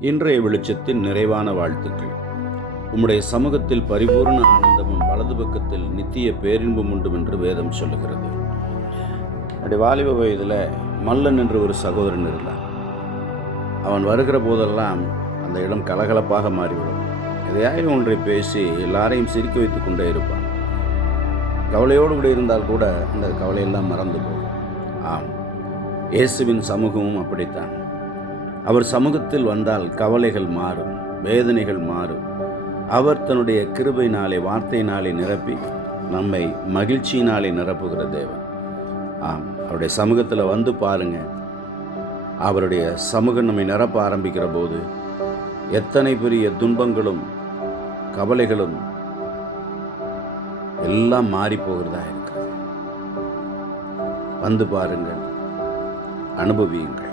இன்றைய வெளிச்சத்தின் நிறைவான வாழ்த்துக்கள். உம்முடைய சமூகத்தில் பரிபூர்ண ஆனந்தமும் வலது பக்கத்தில் நித்திய பேரின்பும் உண்டு என்று வேதம் சொல்லுகிறது. அப்படி வாலிப வயதில் மல்லன் என்று ஒரு சகோதரன் இருந்தான். அவன் வருகிற போதெல்லாம் அந்த இடம் கலகலப்பாக மாறிவிடும். எதையாவது ஒன்றை பேசி எல்லாரையும் சிரிக்க வைத்துக் கொண்டே இருப்பான். கவலையோடு கூட இருந்தால் கூட அந்த கவலையெல்லாம் மறந்து போகும். ஆம் இயேசுவின் சமூகமும் அப்படித்தான். அவர் சமூகத்தில் வந்தால் கவலைகள் மாறும் வேதனைகள் மாறும். அவர் தன்னுடைய கிருபையினாலே வார்த்தையினாலே நிரப்பி நம்மை மகிழ்ச்சியினாலே நிரப்புகிற தேவன். ஆம் அவருடைய சமூகத்தில் வந்து பாருங்க. அவருடைய சமூகம் நம்மை நிரப்ப ஆரம்பிக்கிற போது எத்தனை பெரிய துன்பங்களும் கவலைகளும் எல்லாம் மாறி போகிறதா இருக்கிறது. வந்து பாருங்கள் அனுபவியுங்கள்.